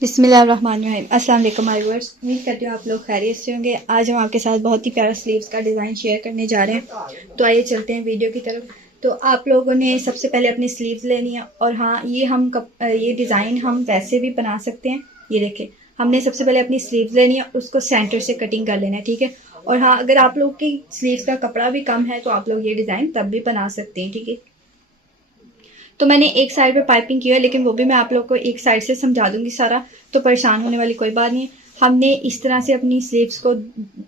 बिस्मिल्लाहिर्रहमानिर्रहीम। अस्सलाम वालेकुम माय व्यूअर्स, उम्मीद करती हूँ आप लोग खैरियत से होंगे। आज हम आपके साथ बहुत ही प्यारा स्लीव्स का डिज़ाइन शेयर करने जा रहे हैं। तो आइए चलते हैं वीडियो की तरफ। तो आप लोगों ने सबसे पहले अपनी स्लीव्स लेनी है और हाँ, ये डिज़ाइन हम वैसे भी बना सकते हैं। ये देखें, हमने सबसे पहले अपनी स्लीव्स लेनी है, उसको सेंटर से कटिंग कर लेना है, ठीक है। और हाँ, अगर आप लोग की स्लीव्स का कपड़ा भी कम है तो आप लोग ये डिज़ाइन तब भी बना सकते हैं, ठीक है। तो मैंने एक साइड पे पाइपिंग की है, लेकिन वो भी मैं आप लोग को एक साइड से समझा दूंगी सारा, तो परेशान होने वाली कोई बात नहीं है। हमने इस तरह से अपनी स्लीव्स को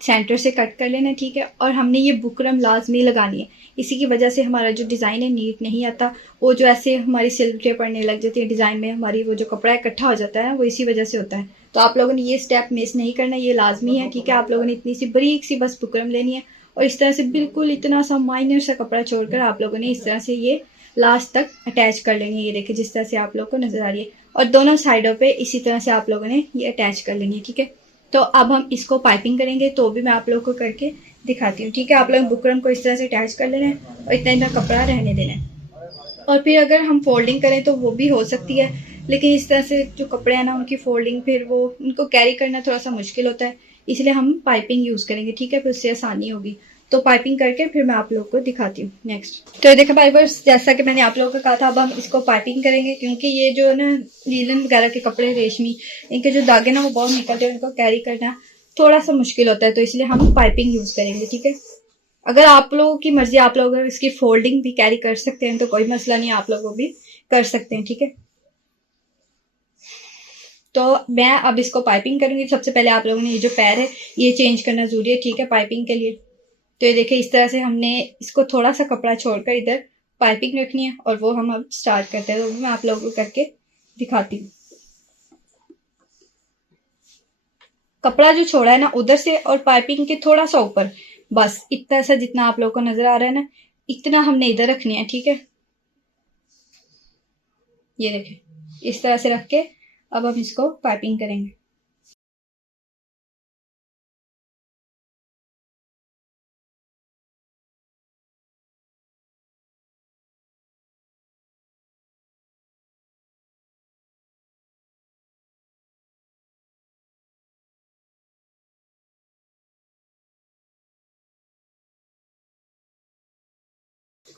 सेंटर से कट कर लेना है, ठीक है। और हमने ये बुकरम लाजमी लगानी है, इसी की वजह से हमारा जो डिज़ाइन है नीट नहीं आता। वो जो ऐसे हमारी सिलवटें पड़ने लग जाती है डिज़ाइन में, हमारी वो जो कपड़ा इकट्ठा हो जाता है वो इसी वजह से होता है। तो आप लोगों ने ये स्टेप मिस नहीं करना, ये लाजमी है, ठीक है। आप लोगों ने इतनी सी बारीक सी बस बुकरम लेनी है और इस तरह से बिल्कुल इतना सा माइनर सा कपड़ा छोड़कर आप लोगों ने इस तरह से ये लास्ट तक अटैच कर लेनी है। ये देखिए जिस तरह से आप लोग को नजर आ रही है, और दोनों साइडों पे इसी तरह से आप लोगों ने ये अटैच कर लेनी है, ठीक है। तो अब हम इसको पाइपिंग करेंगे, तो भी मैं आप लोग को करके दिखाती हूँ, ठीक है। आप लोग बुकरम को इस तरह से अटैच कर लेना है और इतना इतना कपड़ा रहने देना है। और फिर अगर हम फोल्डिंग करें तो वो भी हो सकती है, लेकिन इस तरह से जो कपड़े हैं ना, उनकी फोल्डिंग फिर वो उनको कैरी करना थोड़ा सा मुश्किल होता है, इसलिए हम पाइपिंग यूज़ करेंगे, ठीक है। फिर उससे आसानी होगी। तो पाइपिंग करके फिर मैं आप लोग को दिखाती हूँ नेक्स्ट। तो ये देखो भाई बस, जैसा कि मैंने आप लोगों को कहा था, अब हम इसको पाइपिंग करेंगे, क्योंकि ये जो ना लीलन वगैरह के कपड़े रेशमी, इनके जो धागे ना वो बहुत निकलते हैं, इनको कैरी करना थोड़ा सा मुश्किल होता है, तो इसलिए हम पाइपिंग यूज़ करेंगे, ठीक है। अगर आप लोगों की मर्जी, आप लोग अगर इसकी फोल्डिंग भी कैरी कर सकते हैं तो कोई मसला नहीं, आप लोग वो भी कर सकते हैं, ठीक है। तो मैं अब इसको पाइपिंग करूंगी। सबसे पहले आप लोगों ने ये जो पैर है ये चेंज करना जरूरी है, ठीक है, पाइपिंग के लिए। तो ये देखिए इस तरह से हमने इसको थोड़ा सा कपड़ा छोड़कर इधर पाइपिंग रखनी है, और वो हम अब स्टार्ट करते हैं। तो मैं आप लोगों को करके दिखाती हूँ। कपड़ा जो छोड़ा है ना उधर से और पाइपिंग के थोड़ा सा ऊपर, बस इतना सा जितना आप लोगों को नजर आ रहा है ना, इतना हमने इधर रखनी है, ठीक है। ये देखें इस तरह से रख के अब हम इसको पाइपिंग करेंगे।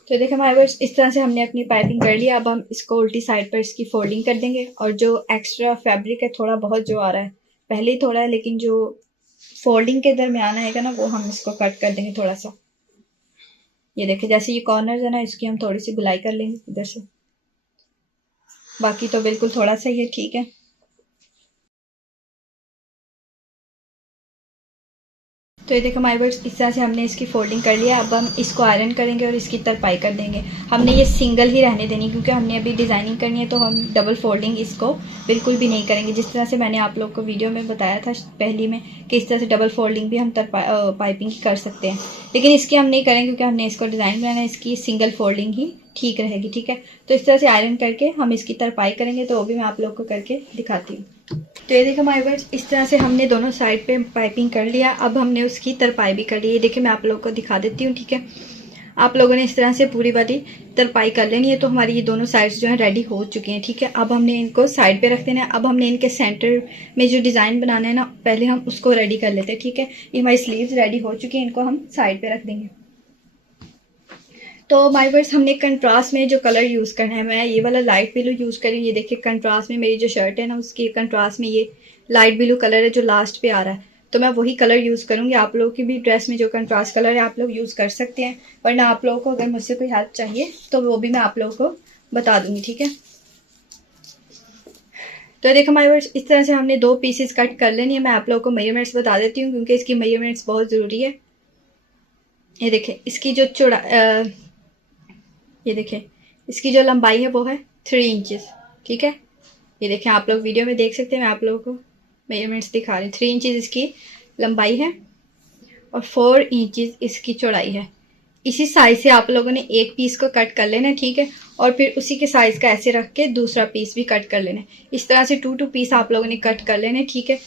तो देखिए हमारे पास इस तरह से हमने अपनी पाइपिंग कर लिया। अब हम इसको उल्टी साइड पर इसकी फोल्डिंग कर देंगे, और जो एक्स्ट्रा फैब्रिक है थोड़ा बहुत जो आ रहा है, पहले ही थोड़ा है, लेकिन जो फोल्डिंग के दरमियान आएगा ना वो हम इसको कट कर देंगे थोड़ा सा। ये देखिए जैसे ये कॉर्नर्स है ना, इसकी हम थोड़ी सी गुलाई कर लेंगे इधर से, बाकी तो बिल्कुल थोड़ा सा ही है, ठीक है। तो ये देखो हमारे वर्ड्स इस तरह से हमने इसकी फोल्डिंग कर लिया। अब हम इसको आयरन करेंगे और इसकी तरपाई कर देंगे। हमने ये सिंगल ही रहने देनी, क्योंकि हमने अभी डिज़ाइनिंग करनी है, तो हम डबल फोल्डिंग इसको बिल्कुल भी नहीं करेंगे। जिस तरह से मैंने आप लोग को वीडियो में बताया था पहली में कि इस तरह से डबल फोल्डिंग भी हम पाइपिंग कर सकते हैं, लेकिन इसकी हम नहीं करेंगे क्योंकि हमने इसको डिज़ाइन बनाना है। इसकी सिंगल फोल्डिंग ही ठीक रहेगी, ठीक है। तो इस तरह से आयरन करके हम इसकी तरपाई करेंगे, तो वो भी मैं आप लोग को करके दिखाती हूँ। तो ये देखो हमारे वर्ड्स इस तरह से हमने दोनों साइड पे पाइपिंग कर लिया। अब हमने उसकी तरपाई भी कर ली है। देखिए मैं आप लोगों को दिखा देती हूँ, ठीक है। आप लोगों ने इस तरह से पूरी वाली तरपाई कर लेनी है। तो हमारी ये दोनों साइड्स जो है रेडी हो चुकी हैं, ठीक है। अब हमने इनको साइड पे रख देना है। अब हमने इनके सेंटर में जो डिज़ाइन बनाना है ना, पहले हम उसको रेडी कर लेते हैं, ठीक है। ये हमारी स्लीव्स रेडी हो चुकी हैं, इनको हम साइड पे रख देंगे। तो माय वर्ड्स हमने कंट्रास्ट में जो कलर यूज़ करना है, मैं ये वाला लाइट ब्लू यूज़ करी। ये देखिए कंट्रास्ट में मेरी जो शर्ट है ना, उसकी कंट्रास्ट में ये लाइट ब्लू कलर है जो लास्ट पे आ रहा है, तो मैं वही कलर यूज़ करूँगी। आप लोगों की भी ड्रेस में जो कंट्रास्ट कलर है आप लोग यूज़ कर सकते हैं, वरना आप लोगों को अगर मुझसे कोई हेल्प चाहिए तो वो भी मैं आप लोगों को बता दूँगी, ठीक है। तो देखो माय वर्ड्स इस तरह से हमने दो पीसेस कट कर लेनी है। मैं आप लोगों को मेजरमेंट्स बता देती हूँ, क्योंकि इसकी मेजरमेंट्स बहुत ज़रूरी है। ये देखें इसकी जो ये देखें इसकी जो लंबाई है वो है 3 इंचेस, ठीक है। ये देखें आप लोग वीडियो में देख सकते हैं, मैं आप लोगों को मेजरमेंट्स दिखा रही हूँ। 3 इंचेस इसकी लंबाई है और 4 इंचेस इसकी चौड़ाई है। इसी साइज से आप लोगों ने एक पीस को कट कर लेना है, ठीक है। और फिर उसी के साइज का ऐसे रख के दूसरा पीस भी कट कर लेना है। इस तरह से 2 पीस आप लोगों ने कट कर लेने, ठीक है।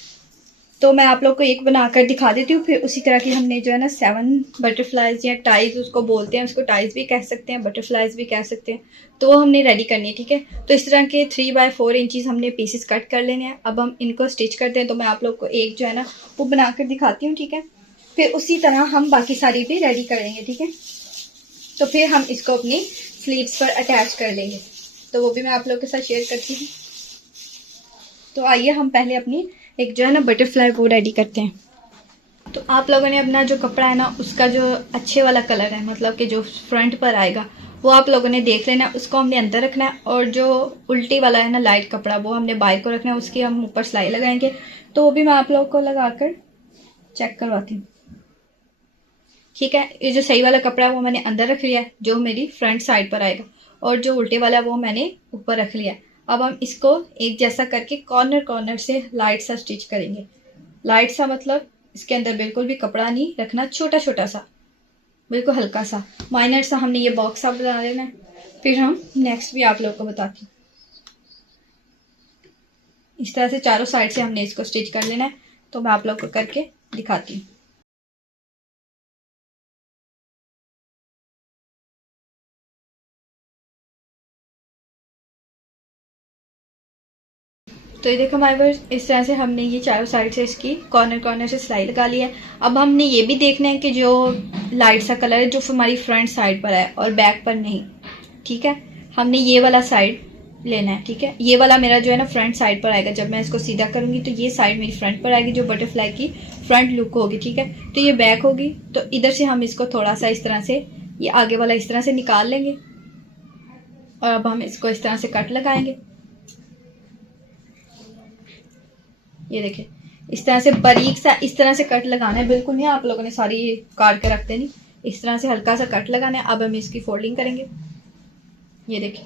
तो मैं आप लोग को एक बनाकर दिखा देती हूँ। फिर उसी तरह की हमने जो है ना 7 बटरफ्लाइज या टाइज उसको बोलते हैं, उसको टाइज भी कह सकते हैं, बटरफ्लाइज भी कह सकते हैं, तो वो हमने रेडी करनी है। ठीक है, तो इस तरह के 3x4 इंचज़ हमने पीसेस कट कर लेने हैं। अब हम इनको स्टिच करते हैं। तो मैं आप लोग को एक जो है ना वो बनाकर दिखाती हूँ। ठीक है, फिर उसी तरह हम बाकी सारी भी रेडी करेंगे। ठीक है, तो फिर हम इसको अपनी स्लीव्स पर अटैच कर देंगे, तो वो भी मैं आप लोग के साथ शेयर करती हूँ। तो आइए हम पहले अपनी एक जो है ना बटरफ्लाई वो रेडी करते हैं। तो आप लोगों ने अपना जो कपड़ा है ना उसका जो अच्छे वाला कलर है, मतलब कि जो फ्रंट पर आएगा वो आप लोगों ने देख लेना, उसको हमने अंदर रखना है। और जो उल्टी वाला है ना लाइट कपड़ा वो हमने बाहर को रखना है, उसकी हम ऊपर सिलाई लगाएंगे। तो वो भी मैं आप लोग को लगाकर चेक करवाती हूँ। ठीक है, ये जो सही वाला कपड़ा है वो मैंने अंदर रख लिया है, जो मेरी फ्रंट साइड पर आएगा, और जो उल्टे वाला है वो मैंने ऊपर रख लिया है। अब हम इसको एक जैसा करके कॉर्नर कॉर्नर से लाइट सा स्टिच करेंगे। लाइट सा मतलब इसके अंदर बिल्कुल भी कपड़ा नहीं रखना, छोटा छोटा सा, बिल्कुल हल्का सा माइनर सा हमने ये बॉक्स सा बना लेना है। फिर हम नेक्स्ट भी आप लोग को बताती हूँ। इस तरह से चारों साइड से हमने इसको स्टिच कर लेना है। तो मैं आप लोग को करके दिखाती हूँ। तो ये देखो हमारे पास इस तरह से हमने ये चारों साइड से इसकी कॉर्नर कॉर्नर से सिलाई लगा ली है। अब हमने ये भी देखना है कि जो लाइट सा कलर है जो हमारी फ्रंट साइड पर है और बैक पर नहीं। ठीक है, हमने ये वाला साइड लेना है। ठीक है, ये वाला मेरा जो है ना फ्रंट साइड पर आएगा। जब मैं इसको सीधा करूंगी तो ये साइड मेरी फ्रंट पर आएगी, जो बटरफ्लाई की फ्रंट लुक होगी। ठीक है, तो ये बैक होगी। तो इधर से हम इसको थोड़ा सा इस तरह से, ये आगे वाला इस तरह से निकाल लेंगे, और अब हम इसको इस तरह से कट लगाएंगे। ये देखिए, इस तरह से बारीक सा इस तरह से कट लगाना है, बिल्कुल नहीं आप लोगों ने सारी काट के रख देनी, इस तरह से हल्का सा कट लगाना है। अब हम इसकी फोल्डिंग करेंगे। ये देखिए,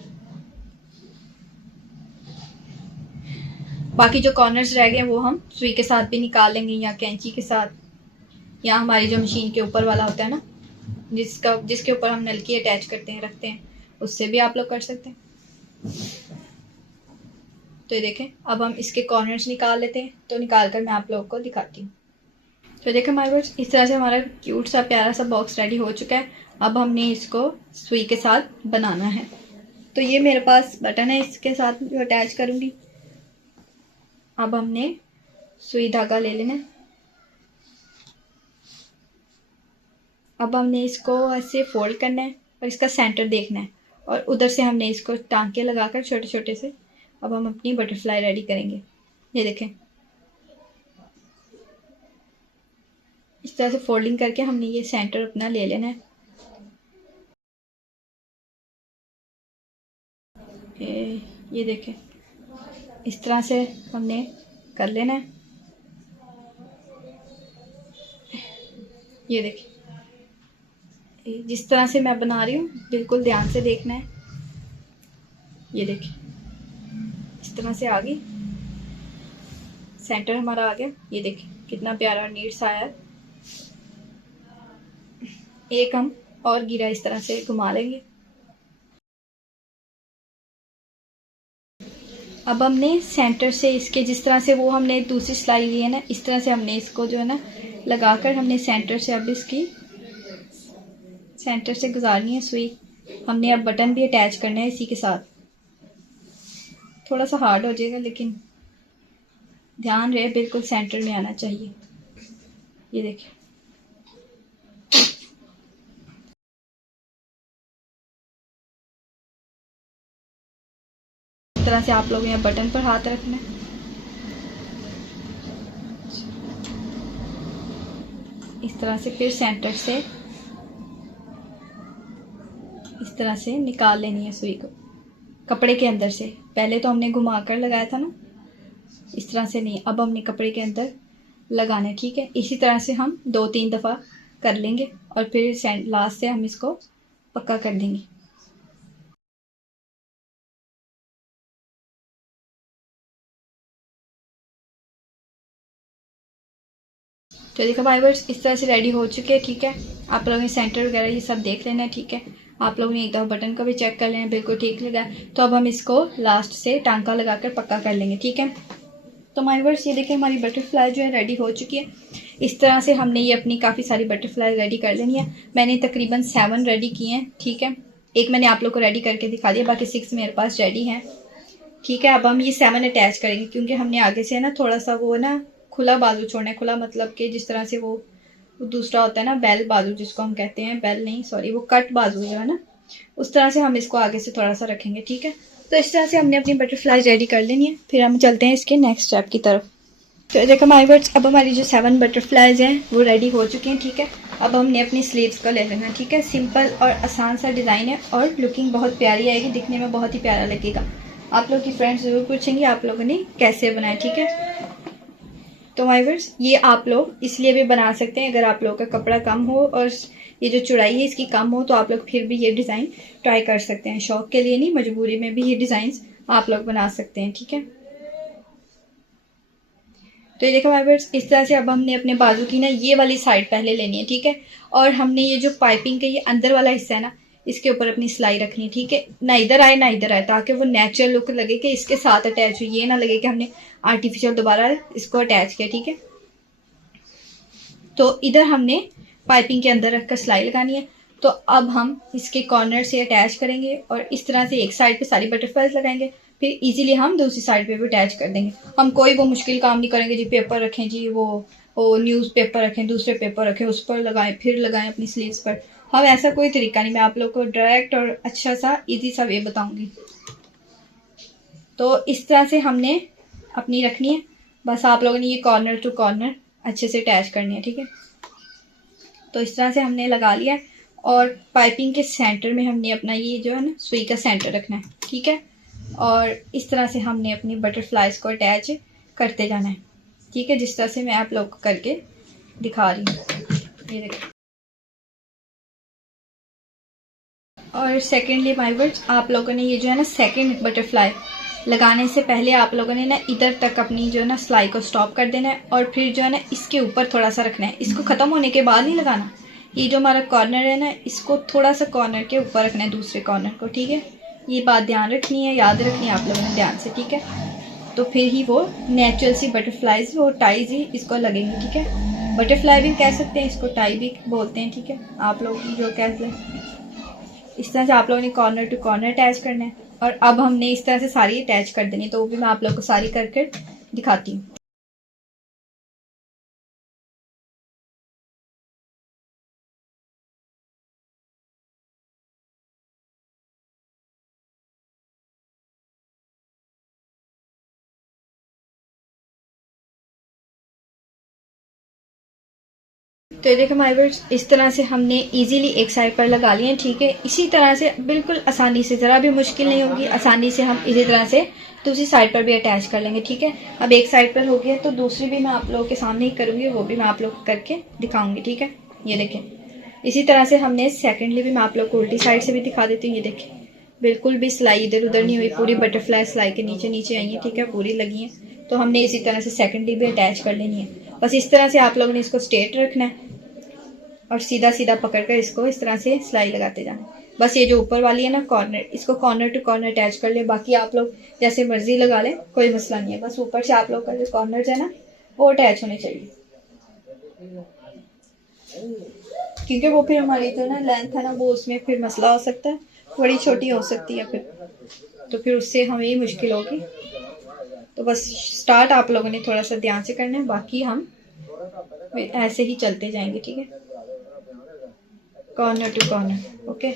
बाकी जो कॉर्नर्स रह गए वो हम सुई के साथ भी निकाल लेंगे, या कैंची के साथ, या हमारी जो मशीन के ऊपर वाला होता है ना जिसके ऊपर हम नलकी अटैच करते हैं रखते हैं, उससे भी आप लोग कर सकते हैं। तो ये देखें, अब हम इसके कॉर्नर्स निकाल लेते हैं। तो निकाल कर मैं आप लोगों को दिखाती हूँ। तो देखें हमारे पास इस तरह से हमारा क्यूट सा प्यारा सा बॉक्स रेडी हो चुका है। अब हमने इसको सुई के साथ बनाना है। तो ये मेरे पास बटन है, इसके साथ जो अटैच करूँगी। अब हमने सुई धागा ले लेना है। अब हमने इसको ऐसे फोल्ड करना है और इसका सेंटर देखना है, और उधर से हमने इसको टांके लगाकर छोटे छोटे से अब हम अपनी बटरफ्लाई रेडी करेंगे। ये देखें, इस तरह से फोल्डिंग करके हमने ये सेंटर अपना ले लेना है। ये देखें, इस तरह से हमने कर लेना है। ये देखिए, जिस तरह से मैं बना रही हूँ बिल्कुल ध्यान से देखना है। ये देखिए, इस तरह से आ गई, सेंटर हमारा आ गया। ये देखिए कितना प्यारा नीट सा आया। एक हम और गिरा इस तरह से घुमा लेंगे। अब हमने सेंटर से इसके जिस तरह से वो हमने दूसरी सिलाई ली है ना, इस तरह से हमने इसको जो है ना लगाकर हमने सेंटर से अब इसकी सेंटर से गुजारनी है सुई। हमने अब बटन भी अटैच करना है इसी के साथ। थोड़ा सा हार्ड हो जाएगा लेकिन ध्यान रहे बिल्कुल सेंटर में आना चाहिए। ये देखिए, इस तरह से आप लोग यहाँ बटन पर हाथ रखना है। इस तरह से फिर सेंटर से इस तरह से निकाल लेनी है सुई को कपड़े के अंदर से। पहले तो हमने घुमा कर लगाया था ना, इस तरह से नहीं, अब हमने कपड़े के अंदर लगाना है। ठीक है, इसी तरह से हम 2-3 दफ़ा कर लेंगे और फिर लास्ट से हम इसको पक्का कर देंगे। तो देखो भाई वर्स, इस तरह से रेडी हो चुके हैं। ठीक है, आप लोगों ने सेंटर वगैरह ये सब देख लेना है। ठीक है, आप लोगों ने एक दफ़ा बटन को भी चेक कर लेना, बिल्कुल ठीक लगा। तो अब हम इसको लास्ट से टांका लगाकर पक्का कर लेंगे। ठीक है, तो माय वर्स ये देखिए हमारी बटरफ्लाई जो है रेडी हो चुकी है। इस तरह से हमने ये अपनी काफ़ी सारी बटरफ्लाई रेडी कर लेनी है। मैंने तकरीबन 7 रेडी किए हैं, ठीक है। एक मैंने आप लोग को रेडी करके दिखा दिया, बाकी 6 मेरे पास रेडी हैं, ठीक है। अब हम ये 7 अटैच करेंगे क्योंकि हमने आगे से ना थोड़ा सा वो ना खुला बाजू छोड़ना है। खुला मतलब कि जिस तरह से वो दूसरा होता है ना बेल बाजू, जिसको हम कहते हैं, बेल नहीं सॉरी, वो कट बाजू जो है ना, उस तरह से हम इसको आगे से थोड़ा सा रखेंगे, ठीक है। तो इस तरह से हमने अपनी बटरफ्लाई रेडी कर लेनी है। फिर हम चलते हैं इसके नेक्स्ट स्टेप की तरफ। तो देखो माय वर्ड्स, अब हमारी जो 7 बटरफ्लाइज हैं वो रेडी हो चुकी हैं, ठीक है। अब हमने अपनी स्लीव्स को ले लेना है, ठीक है। सिंपल और आसान सा डिज़ाइन है और लुकिंग बहुत प्यारी आएगी, दिखने में बहुत ही प्यारा लगेगा। आप लोग की फ्रेंड्स ज़रूर पूछेंगे आप लोगों ने कैसे बनाया, ठीक है। तो माय वर्ड्स, ये आप लोग इसलिए भी बना सकते हैं अगर आप लोगों का कपड़ा कम हो और ये जो चौड़ाई है इसकी कम हो, तो आप लोग फिर भी ये डिज़ाइन ट्राई कर सकते हैं। शौक के लिए नहीं, मजबूरी में भी ये डिज़ाइन आप लोग बना सकते हैं, ठीक है। तो ये देखो माय वर्ड्स, इस तरह से अब हमने अपने बाजू की ना ये वाली साइड पहले लेनी है, ठीक है। और हमने ये जो पाइपिंग का ये अंदर वाला हिस्सा है ना, इसके ऊपर अपनी सिलाई रखनी है, ठीक है। ना इधर आए ना इधर आए, ताकि वो नेचुरल लुक लगे कि इसके साथ अटैच हो, ये ना लगे कि हमने आर्टिफिशियल दोबारा इसको अटैच किया, ठीक है। तो इधर हमने पाइपिंग के अंदर रखकर सिलाई लगानी है। तो अब हम इसके कॉर्नर से अटैच करेंगे और इस तरह से एक साइड पे सारी बटरफ्लाइज लगाएंगे, फिर इजीली हम दूसरी साइड पे भी अटैच कर देंगे। हम कोई वो मुश्किल काम नहीं करेंगे जी, पेपर रखें जी, वो न्यूज़ पेपर रखें, दूसरे पेपर रखें, उस पर लगाएं, फिर लगाएं अपनी स्लीव्स पर। हम ऐसा कोई तरीका नहीं, मैं आप लोग को डायरेक्ट और अच्छा सा ईजी सा वे बताऊंगी। तो इस तरह से हमने अपनी रखनी है। बस आप लोगों ने ये कॉर्नर टू कॉर्नर अच्छे से अटैच करनी है, ठीक है। तो इस तरह से हमने लगा लिया है और पाइपिंग के सेंटर में हमने अपना ये जो है ना सुई का सेंटर रखना है, ठीक है। और इस तरह से हमने अपनी बटरफ्लाइज को अटैच करते जाना है, ठीक है, जिस तरह से मैं आप लोग को करके दिखा रही हूँ। ये देखिए। और सेकेंडली माय वर्ड्स, आप लोगों ने ये जो है ना सेकेंड बटरफ्लाई लगाने से पहले आप लोगों ने ना इधर तक अपनी जो है ना सिलाई को स्टॉप कर देना है और फिर जो है ना इसके ऊपर थोड़ा सा रखना है। इसको ख़त्म होने के बाद नहीं लगाना। ये जो हमारा कॉर्नर है ना, इसको थोड़ा सा कॉर्नर के ऊपर रखना है, दूसरे कॉर्नर को, ठीक है। ये बात ध्यान रखनी है, याद रखनी है आप लोगों ने ध्यान से, ठीक है। तो फिर ही वो नेचुरल सी बटरफ्लाइज, वो टाइज ही इसको लगेंगी, ठीक है। बटरफ्लाई भी कह सकते हैं इसको, टाई भी बोलते हैं, ठीक है। आप लोग जो कह लें, इस तरह से आप लोगों ने कॉर्नर टू कॉर्नर अटैच करना है। और अब हमने इस तरह से सारी अटैच कर देनी, तो वो भी मैं आप लोग को सारी करके दिखाती हूँ। तो ये देखो माय वर्ड्स, इस तरह से हमने इजीली एक साइड पर लगा लिए, ठीक है। इसी तरह से बिल्कुल आसानी से, ज़रा भी मुश्किल नहीं होगी, आसानी से हम इसी तरह से दूसरी साइड पर भी अटैच कर लेंगे, ठीक है। अब एक साइड पर हो गया तो दूसरी भी मैं आप लोगों के सामने ही करूँगी, वो भी मैं आप लोग को करके दिखाऊंगी, ठीक है। ये देखें, इसी तरह से हमने सेकेंडली भी मैं आप लोग को उल्टी साइड से भी दिखा देती हूँ। ये देखें, बिल्कुल भी सिलाई इधर उधर नहीं हुई, पूरी बटरफ्लाई सिलाई के नीचे नीचे आई है, ठीक है, पूरी लगी है। तो हमने इसी तरह से सेकेंडली भी अटैच कर लेनी है। बस इस तरह से आप लोगों ने इसको स्ट्रेट रखना है और सीधा सीधा पकड़कर इसको इस तरह से सिलाई लगाते जाना। बस ये जो ऊपर वाली है ना कॉर्नर, इसको कॉर्नर टू कॉर्नर अटैच कर ले। बाकी आप लोग जैसे मर्जी लगा लें, कोई मसला नहीं है। बस ऊपर से आप लोग का जो कॉर्नर है ना वो अटैच होने चाहिए, क्योंकि वो फिर हमारी जो ना लेंथ है ना वो उसमें फिर मसला हो सकता है, बड़ी छोटी हो सकती है फिर, तो फिर उससे हमें ही मुश्किल होगी। तो बस स्टार्ट आप लोगों ने थोड़ा सा ध्यान से करना है, बाकी हम ऐसे ही चलते जाएंगे, ठीक है, कॉर्नर टू कॉर्नर, ओके।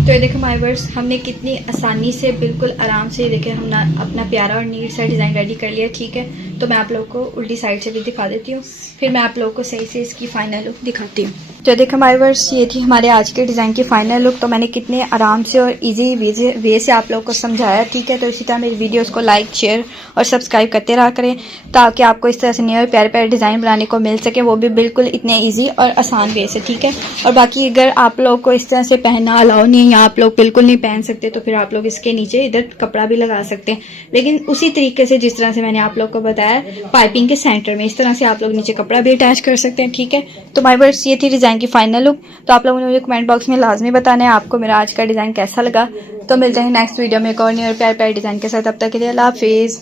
तो ये देखो माय वर्स, हमने कितनी आसानी से बिल्कुल आराम से देखे हमने अपना प्यारा और नीट सा डिज़ाइन रेडी कर लिया, ठीक है। तो मैं आप लोग को उल्टी साइड से भी दिखा देती हूँ, फिर मैं आप लोग को सही से इसकी फाइनल लुक दिखाती हूँ। तो देखो हमारे वर्ष ये थी हमारे आज के डिज़ाइन की फाइनल लुक। तो मैंने कितने आराम से और इजी वे से आप लोगों को समझाया, ठीक है। तो इसी तरह मेरी वीडियोस को लाइक, शेयर और सब्सक्राइब करते रहा करें ताकि आपको इस तरह से नए और प्यारे प्यारे डिज़ाइन बनाने को मिल सके, वो भी बिल्कुल इतने ईजी और आसान वे से, ठीक है। और बाकी अगर आप लोग को इस तरह से पहनना अलाउ नहीं है या आप लोग बिल्कुल नहीं पहन सकते तो फिर आप लोग इसके नीचे इधर कपड़ा भी लगा सकते हैं, लेकिन उसी तरीके से जिस तरह से मैंने आप लोग को बताया, पाइपिंग के सेंटर में इस तरह से आप लोग नीचे कपड़ा भी अटैच कर सकते हैं, ठीक है। तो माय वर्ड्स ये थी डिज़ाइन की फाइनल लुक। तो आप लोगों ने मुझे कमेंट बॉक्स में लाजमी बताना है आपको मेरा आज का डिज़ाइन कैसा लगा। तो मिलते हैं नेक्स्ट वीडियो में एक और नए और प्यारे प्यारे डिज़ाइन के साथ। तब तक के लिए अल्लाह हाफिज़।